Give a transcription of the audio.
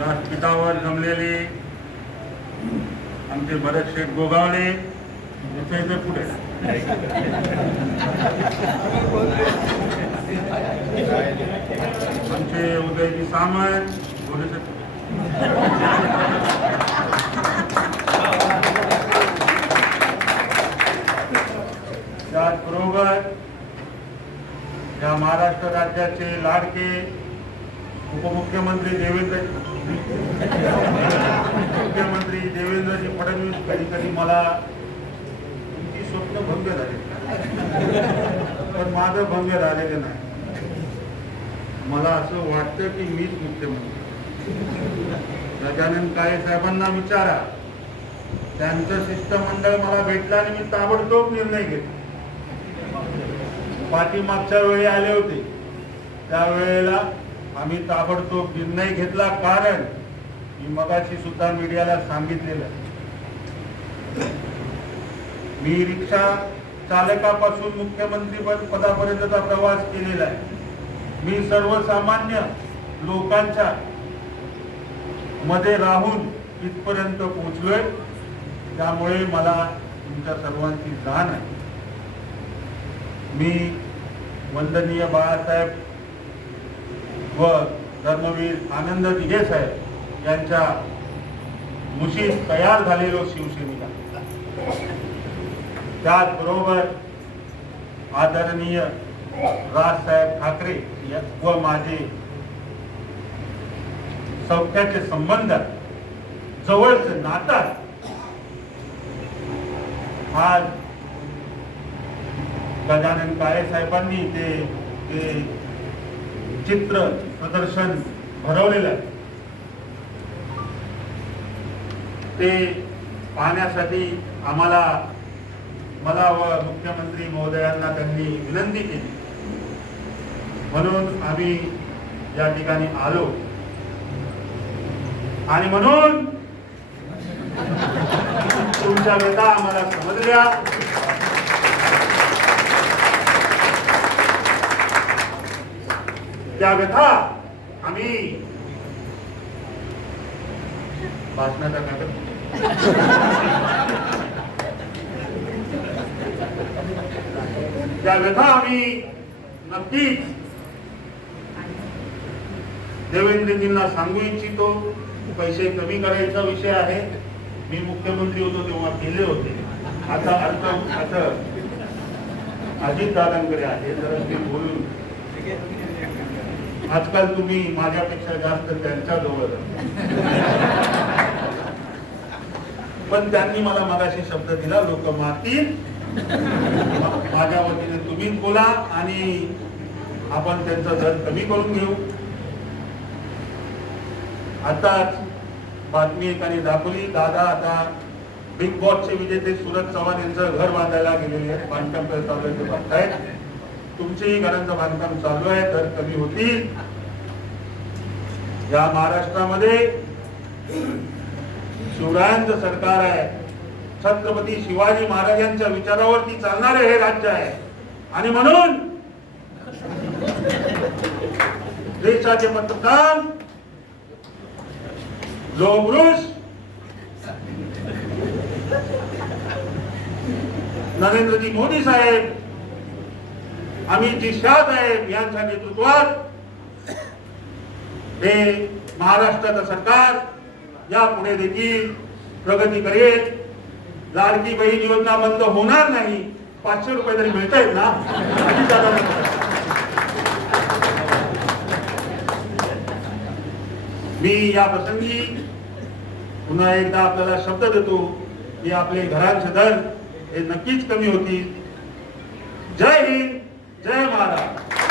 व्यासपीठावर जमलेले आमचे भरत शेठ गोगावले पुढे. आमचे उदयजी सामंत थोडेसे त्याचबरोबर या महाराष्ट्र राज्याचे लाडके उपमुख्यमंत्री देवेंद्र मुख्यमंत्री देवेंद्रजी फडणवीस कधी कधी मला तुमची स्वप्न भंग झाले. पण माझं भंग झालेलं नाही. मला असं वाटतं की मीच मुख्यमंत्री. गजानन काळे साहेबांना विचारा. त्यांचं शिष्टमंडळ मला भेटलं आणि मी ताबडतोब निर्णय घेतला. पाठीमागच्या वेळी आले होते. त्यावेळेला आम्ही ताबडतोब निर्णय घेतला कारण मी मगाशी सुद्धा मीडियाला सांगितलेलं आहे. मी रिक्षा चालकापासून मुख्यमंत्री पदापर्यंतचा प्रवास केलेला आहे. मी सर्वसामान्य लोकांच्या मध्ये राहून इथपर्यंत पोहोचलोय. त्यामुळे मला तुमच्या सर्वांची जाण आहे. मी वंदनीय बाळासाहेब व धर्मवीर आनंद दिघे साहेब यांच्या मुशीत तयार झालेलो शिवसैनिक त्याचबरोबर आदरणीय राजसाहेब ठाकरे व माझे सौख्याचे संबंध जवळचे नातं आज गजानन काळे साहेबांनी ते ते चित्र प्रदर्शन भरवलेलं आहे. ते पाहण्यासाठी आम्हाला मला व मुख्यमंत्री महोदयांना त्यांनी विनंती केली. म्हणून आम्ही या ठिकाणी आलो. आणि म्हणून तुमच्या व्यथा आम्हाला समजल्या त्या व्यथा आम्ही. भाषणाचा त्या व्यथा आम्ही. नक्कीच. देवेंद्रजींना सांगू इच्छितो पैसे कमी करायचा विषय आहे. मी मुख्यमंत्री होतो तेव्हा केले होते. आता अर्थ आता अजित दादांकडे आहे जरा ते बोलून. आजकाल तुम्ही माझ्यापेक्षा जास्त त्यांच्या जवळ पण त्यांनी मला मगाशी शब्द दिला लोक मारतील. माझ्या वतीने तुम्ही बोला आणि आपण त्यांचा दर कमी करून घेऊ. आताच बातमी एकाने दाखवली दादा आता बिग बॉसचे विजेते सुरज चव्हाण यांचं घर बांधायला गेलेले आहेत. बांधकाम करत चालू तुमच्याही घरांचं बांधकाम चालू आहे दर कमी होतील. या महाराष्ट्रामध्ये शिवरायांचं सरकार आहे. छत्रपती शिवाजी महाराजांच्या विचारावरती चालणारे हे राज्य आहे. आणि म्हणून देशाचे पंतप्रधान जो पुरुष नरेंद्रजी मोदी साहेब अमितजी शाह साहेब यांच्या नेतृत्वात. हे महाराष्ट्राचं सरकार यापुढे देखील प्रगती करेल. लाडकी बहीण योजना बंद होणार नाही. पाचशे रुपये तरी मिळत आहेत ना मी या प्रसंगी पुन्हा एकदा आपल्याला शब्द देतो की आपले घरांचे दर हे नक्कीच कमी होतील. जय हिंद. जय महाराष्ट्र